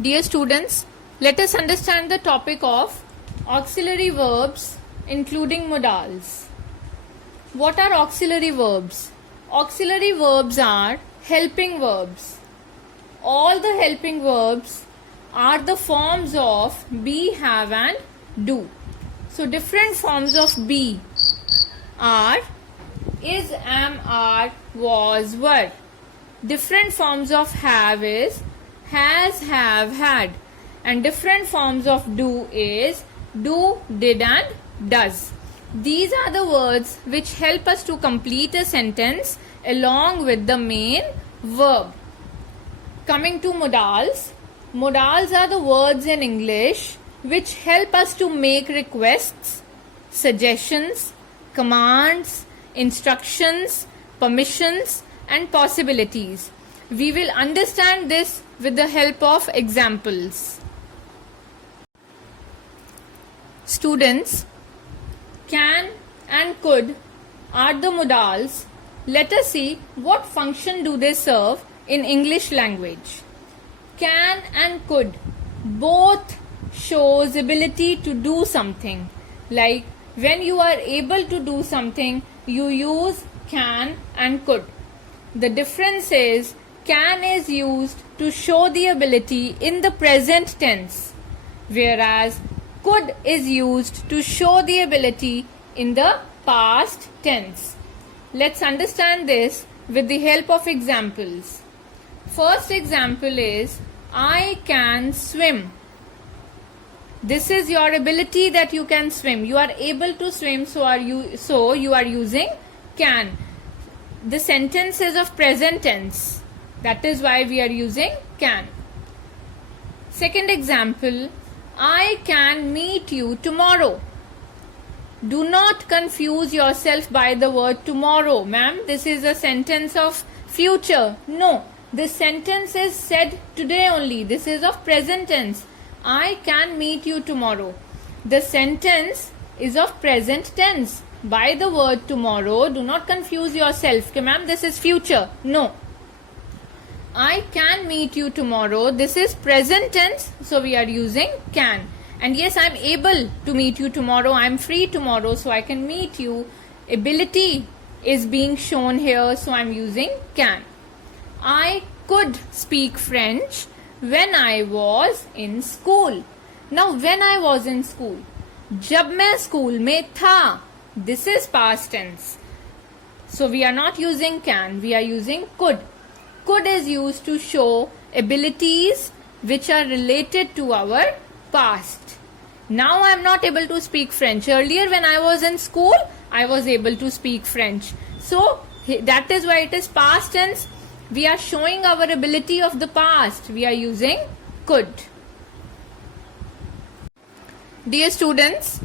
Dear students, let us understand the topic of auxiliary verbs including modals. What are auxiliary verbs? Auxiliary verbs are helping verbs. All the helping verbs are the forms of be, have and do. So different forms of be are is, am, are, was, were. Different forms of have is has, have, had, and different forms of do is do, did and does. These are the words which help us to complete a sentence along with the main verb. Coming to modals, modals are the words in English which help us to make requests, suggestions, commands, instructions, permissions and possibilities. We will understand this with the help of examples. Students, can and could are the modals. Let us see what function do they serve in English language. Can and could both shows ability to do something. Like when you are able to do something, you use can and could. The difference is can is used to show the ability in the present tense, whereas could is used to show the ability in the past tense. Let's understand this with the help of examples. First example is I can swim. This is your ability that you can swim. You are able to swim, so you are using can. The sentence is of present tense. That is why we are using can. Second example, I can meet you tomorrow. Do not confuse yourself by the word tomorrow. Ma'am, this is a sentence of future. No, this sentence is said today only. This is of present tense. I can meet you tomorrow. The sentence is of present tense. By the word tomorrow, do not confuse yourself. Okay, ma'am, this is future. No. I can meet you tomorrow. This is present tense, so we are using can. And yes, I am able to meet you tomorrow. I am free tomorrow, so I can meet you. Ability is being shown here, so I am using can. I could speak French when I was in school. Now, when I was in school, जब मैं school में था. This is past tense. So we are not using can, we are using could. Could is used to show abilities which are related to our past. Now I am not able to speak French. Earlier when I was in school, I was able to speak French. So that is why it is past tense. We are showing our ability of the past. We are using could. Dear students,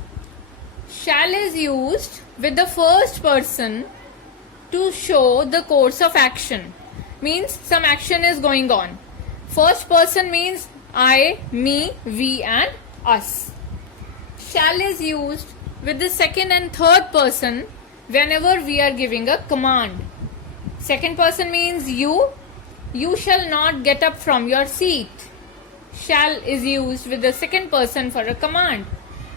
shall is used with the first person to show the course of action. Means some action is going on. First person means I, me, we and us. Shall is used with the second and third person whenever we are giving a command. Second person means you shall not get up from your seat. Shall is used with the second person for a command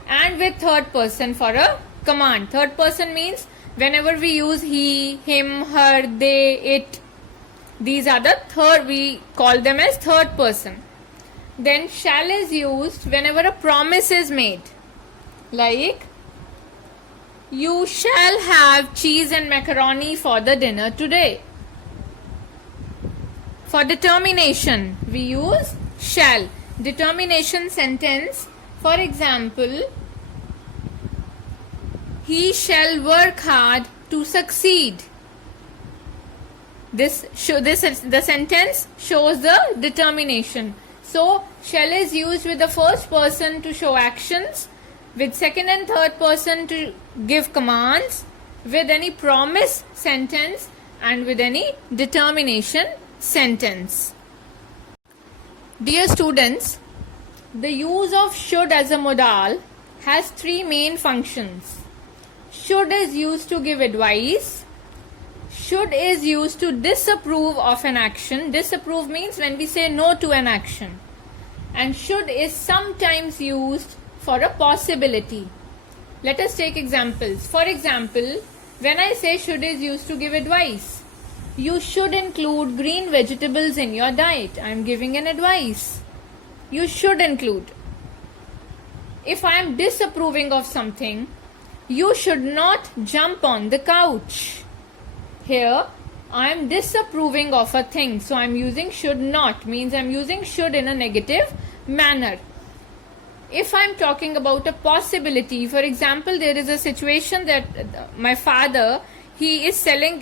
and with third person for a command. Third person means whenever we use he, him, her, they, it. These are the third, we call them as third person. Then shall is used whenever a promise is made. Like, you shall have cheese and macaroni for the dinner today. For determination, we use shall. Determination sentence, for example, he shall work hard to succeed. The sentence shows the determination. So, shall is used with the first person to show actions, with second and third person to give commands, with any promise sentence and with any determination sentence. Dear students, the use of should as a modal has three main functions. Should is used to give advice. Should is used to disapprove of an action. Disapprove means when we say no to an action. and should is sometimes used for a possibility. Let us take examples. For example, when I say should is used to give advice. You should include green vegetables in your diet. I am giving an advice. You should include. If I am disapproving of something, you should not jump on the couch. Here, I am disapproving of a thing. So I am using should not, means I am using should in a negative manner. If I am talking about a possibility, for example, there is a situation that my father, he is selling,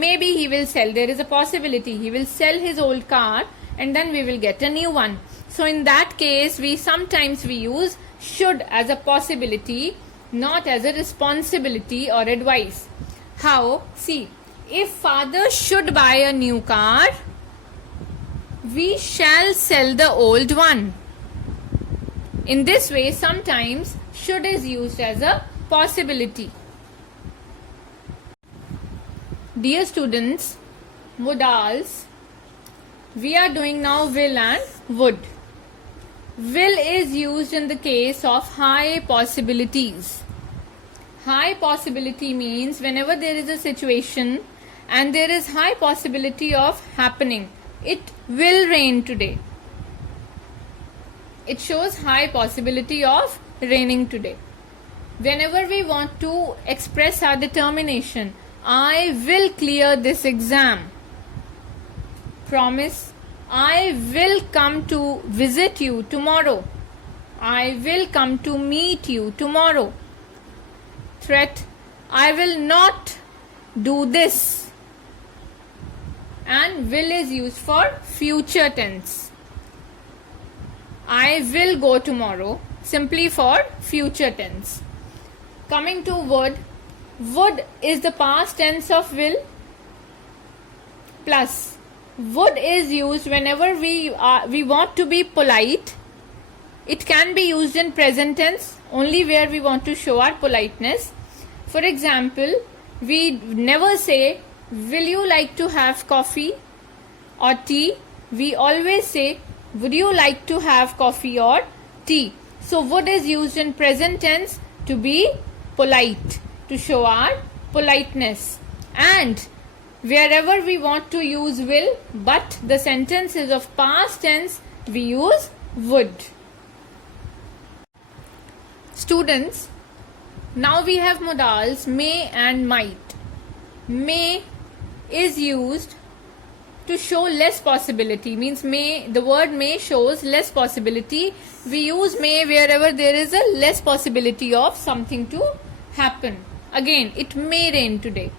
maybe he will sell, there is a possibility he will sell his old car and then we will get a new one. So in that case, sometimes we use should as a possibility, not as a responsibility or advice. How? See, if father should buy a new car, we shall sell the old one. In this way, sometimes should is used as a possibility. Dear students, modals, we are doing now will and would. Will is used in the case of high possibilities. High possibility means whenever there is a situation and there is high possibility of happening. It will rain today. It shows high possibility of raining today. Whenever we want to express our determination, I will clear this exam. Promise, I will come to visit you tomorrow. I will come to meet you tomorrow. Threat, I will not do this. And will is used for future tense. I will go tomorrow, simply for future tense. Coming to would is the past tense of will plus. Would is used whenever we want to be polite. It can be used in present tense only where we want to show our politeness. For example, we never say, will you like to have coffee or tea? We always say, would you like to have coffee or tea? So would is used in present tense to be polite, to show our politeness. And wherever we want to use will, but the sentence is of past tense, we use would. Students, now we have modals may and might. May is used to show less possibility, means the word may shows less possibility. We use may wherever there is a less possibility of something to happen. Again, it may rain today.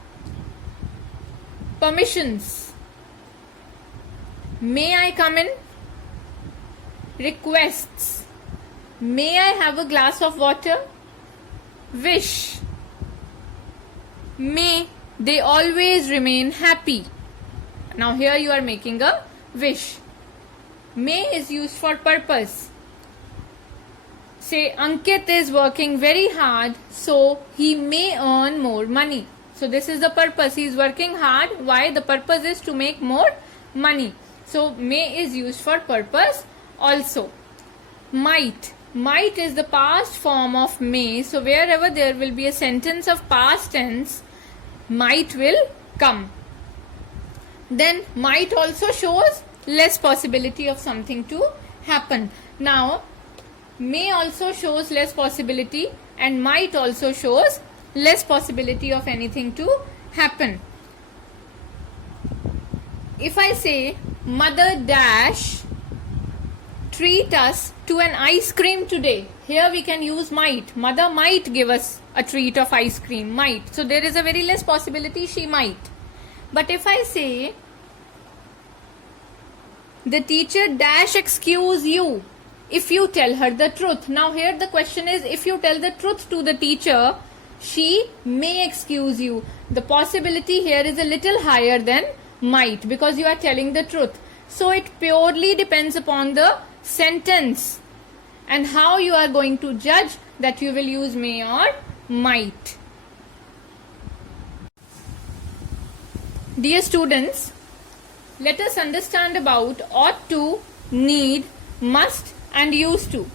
Permissions. May I come in? Requests. May I have a glass of water? Wish. May they always remain happy. Now here you are making a wish. May is used for purpose. Say Ankit is working very hard, so he may earn more money. So this is the purpose. He is working hard. Why? The purpose is to make more money. So may is used for purpose also. Might. Might is the past form of may. So wherever there will be a sentence of past tense, might will come. Then might also shows less possibility of something to happen. Now may also shows less possibility and might also shows less possibility of anything to happen. If I say mother dash treat us to an ice cream today, here we can use might. Mother might give us a treat of ice cream, might. So there is a very less possibility she might. But if I say the teacher dash excuse you if you tell her the truth. Now here the question is, if you tell the truth to the teacher, she may excuse you. The possibility here is a little higher than might because you are telling the truth. So it purely depends upon the sentence and how you are going to judge that you will use may or might. Dear students, let us understand about ought to, need, must and used to.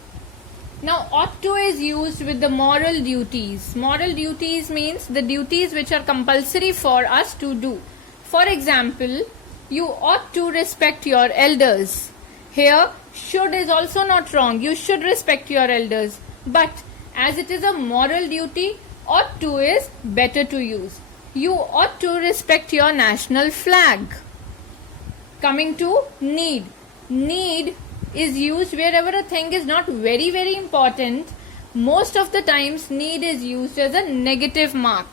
Now, ought to is used with the moral duties. Moral duties means the duties which are compulsory for us to do. For example, you ought to respect your elders. Here, should is also not wrong. You should respect your elders. But as it is a moral duty, ought to is better to use. You ought to respect your national flag. Coming to need. Need is used wherever a thing is not very, very important. Most of the times need is used as a negative mark.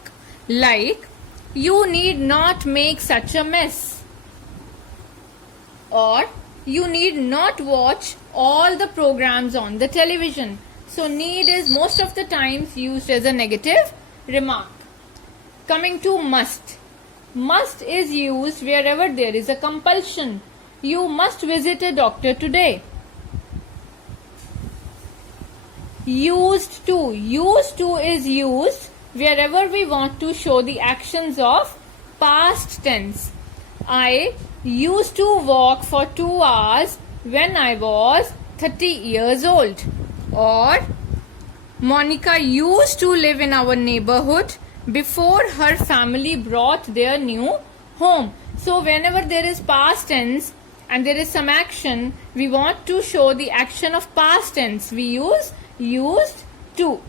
Like, you need not make such a mess. Or, you need not watch all the programs on the television. So, need is most of the times used as a negative remark. Coming to must. Must is used wherever there is a compulsion. You must visit a doctor today. Used to. Used to is used wherever we want to show the actions of past tense. I used to walk for 2 hours when I was 30 years old. Or, Monica used to live in our neighborhood before her family brought their new home. So, whenever there is past tense and there is some action, we want to show the action of past tense. We use used to.